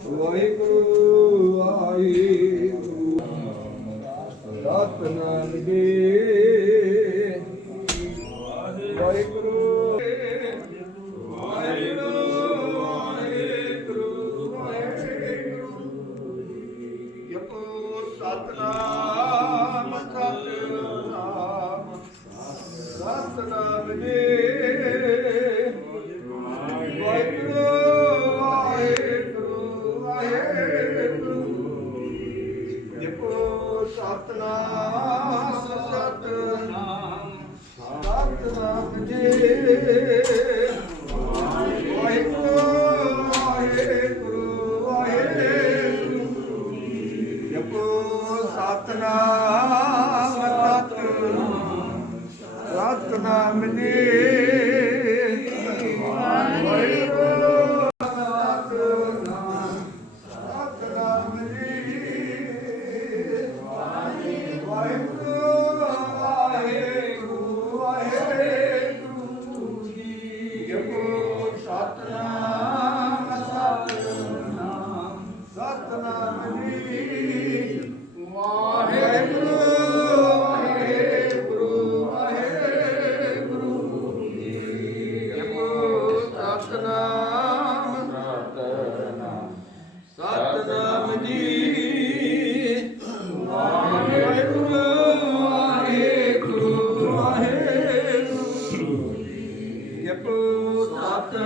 ਵਾਹਿਗੁਰੂ ਵਾਹਿਗੁਰੂ ਸਤਨਾਮ ਦੇ ਵਾਹਿਗੁਰੂ ਸਤਨਾਮ ਸਤਨਾਮ ਜੀ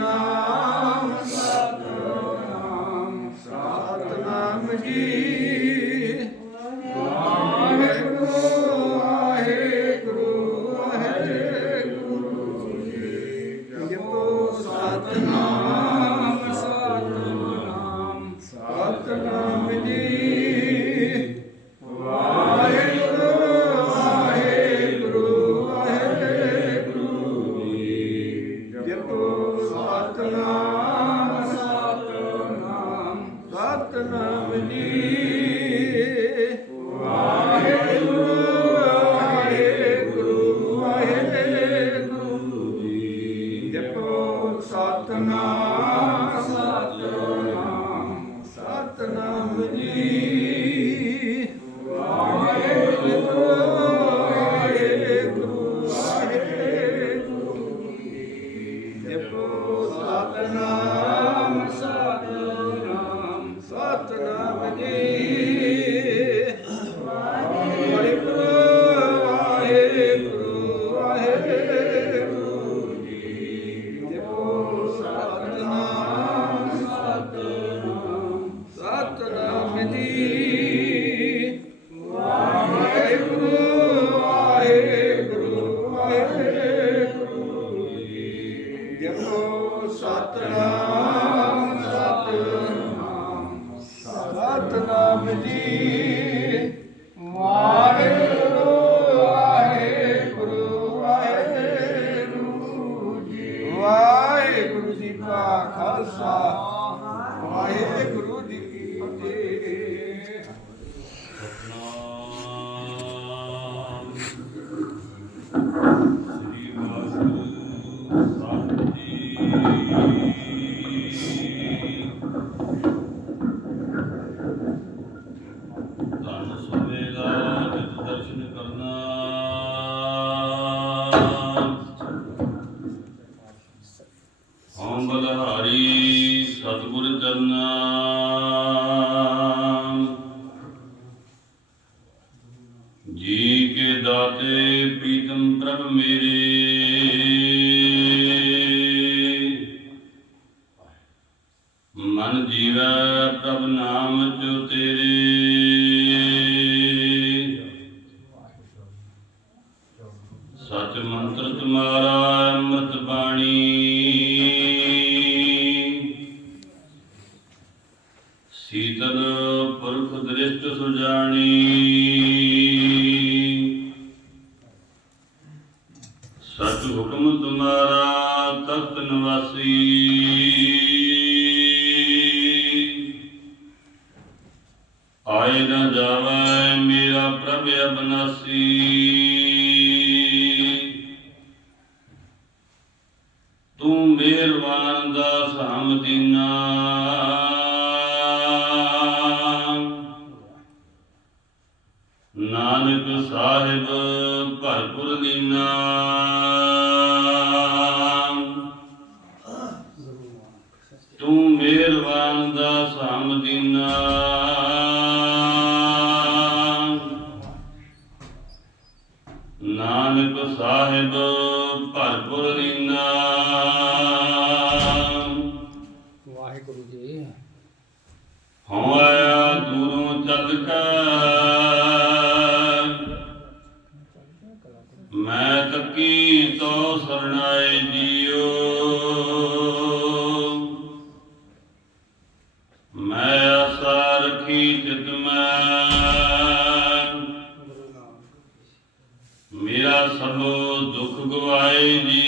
ना ਖਾਲਸਾ ਵਾਹਿਗੁਰੂ ਜੀ ਕੇ ਦਾਤੇ, ਪ੍ਰੀਤਮ ਪ੍ਰਭ ਮੇਰੇ। ਮਨ ਜੀਵੈ ਪ੍ਰਭ ਨਾਮ ਚੋ ਤੇਰੇ। ਸਚ ਮੰਤਰ ਤੁਮਾਰਾ ਅੰਮ੍ਰਿਤ ਬਾਣੀ ਸੀਤਲ ਪੁਰਖ ਦ੍ਰਿਸ਼ਟ ਸੁਜਾਣੀ। ਆਏ ਨਾ ਜਾਵੇ ਮੇਰਾ ਪ੍ਰਭ ਅਬਨਾਸੀ। ਤੂੰ ਮਿਹਰਬਾਨ ਦਾ ਹਮਦੀਨਾ ਨਾਨਕ ਸਾਹਿਬ ਭਰਪੁਰ ਦੀਨਾ। ਵਾਹਿਗੁਰੂ ਜੀ। ਹਉ ਦੂਰੋਂ ਚੱਲ ਕੇ ਮੈਂ ਤੱਕੀ ਤੋ ਸਰਣਾਏ ਜੀਓ। ਮੈਂ ਆਸਾ ਰੱਖੀ ਚਿਤ ਮੈਂ। ਮੇਰਾ ਸਭ ਦੁੱਖ ਗਵਾਏ ਜੀ।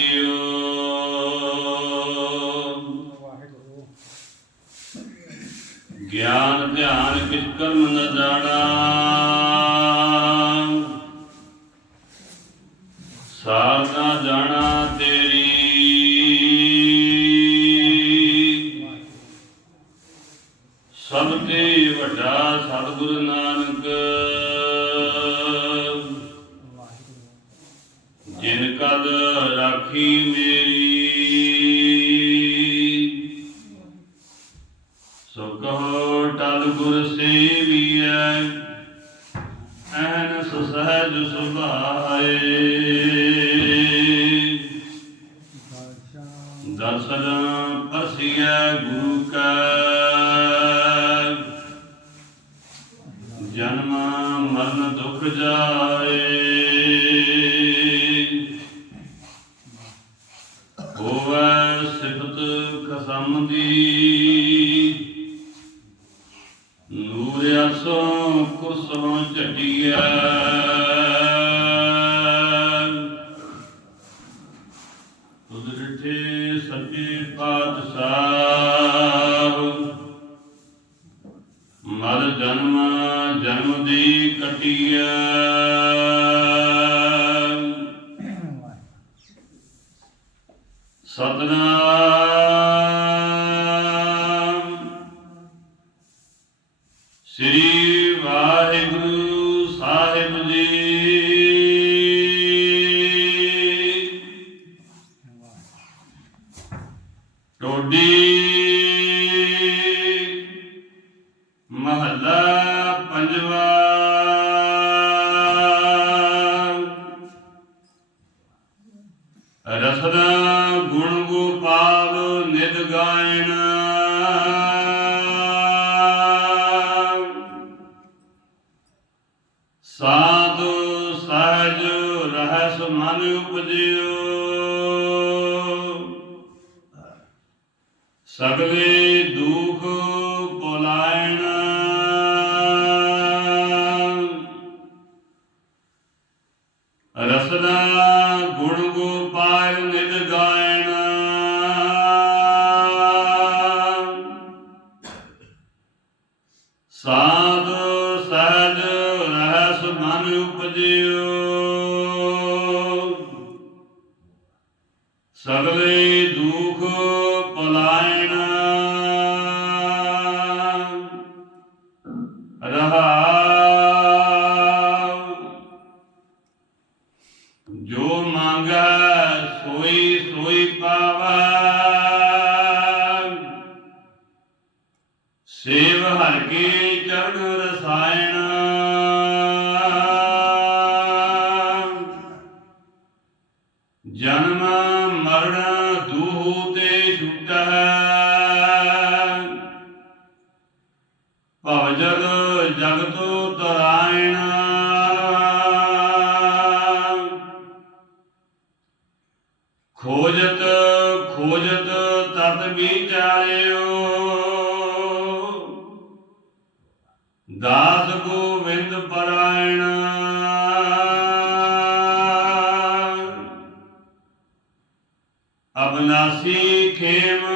ਧਿਆਨ ਕਿਸ ਕਰਮ ਨ ਜਾਣਾ? ਸਾਰ ਨਾ ਜਾਣਾ ਤੇਰੀ ਸੋ ਕਹੋ ਟਲ ਗੁਰ ਸੇਵੀਐ, ਐਨ ਸਹਿਜ ਸੁਭਾਏ। ਬਾਦਸ਼ਾਹ ਦਰਸ਼ਨ ਪਰਸੀਐ ਗੁਰੂ ਕੈ। ਜਨਮ ਮਰਨ ਦੁਖ ਜਾਏ। ਹੋਵੈ ਸਿਫਤ ਖਸਮ ਦੀ। ਤੁਧ ਸੱਚੇ ਪਾਤਸ਼ਾਹ। ਮਰ ਜਨਮ ਜਨਮ ਦੀ ਕਟਿਐ ਸਤਨਾਮ। ਸ੍ਰੀ ਰਸਨਾ ਗੁਣ ਗੋਪਾਲ ਨਿਦ ਗਾਇਣ ਸਾਧੂ ਸਹਿਜ ਰਹਿਸ ਮਨ ਉਪਜਿਓ। ਸਗਲੇ ਦੁਖ ਭੁਲਾਇਣ ਰਸਨਾ ਸਾਧ ਸਹਿਜ ਰਹਿਸ ਮਨ ਉਪਜਿਓ। ਸਗਲੇ ਦੁਖ ਪਲਾਇਣ ਰਹਾਉ ਜੋ ਮੰਗੈ ਸੋਈ ਸੋਈ ਭਵ ਜਗ ਜਗਤ ਤਰਾਇਣ। ਖੋਜਤ ਖੋਜਤ ਤਤ ਵਿਚਾਰਿਓ ਦਾਸ ਗੋਵਿੰਦ ਪਰਾਇਣ। ਅਬਨਾਸੀ ਖੇਮ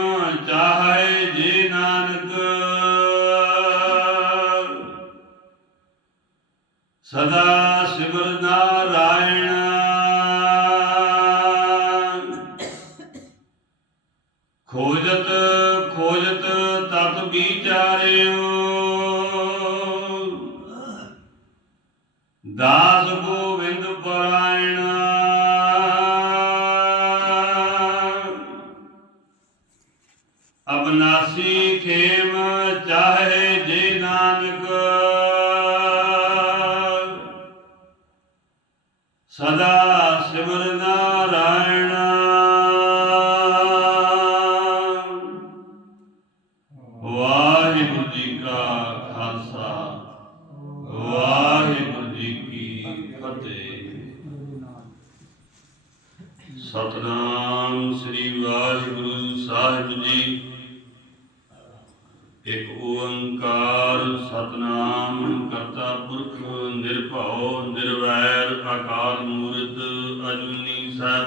ਖੋਜਤ ਖੋਜਤ ਤਤ ਵਿਚਾਰਿਓ। ਦਾਸ ਗੋਵਿੰਦ ਪਰਾਇਣ। ਅਬਨਾਸੀ ਖੇਮ ਚਾਹੇ ਜੇ ਨਾਨਕ। ਸਦਾ ਸਤਨਾਮ ਸ੍ਰੀ ਵਾਹਿਗੁਰੂ ਸਾਹਿਬ ਜੀ। ਇੱਕ ਓੰਕਾਰ ਸਤਨਾਮ ਕਰਤਾ ਪੁਰਖ ਨਿਰਭਉ ਨਿਰਵੈਰ ਆਕਾਰ ਮੂਰਤ ਅਜੂਨੀ ਸਾਹਿਬ।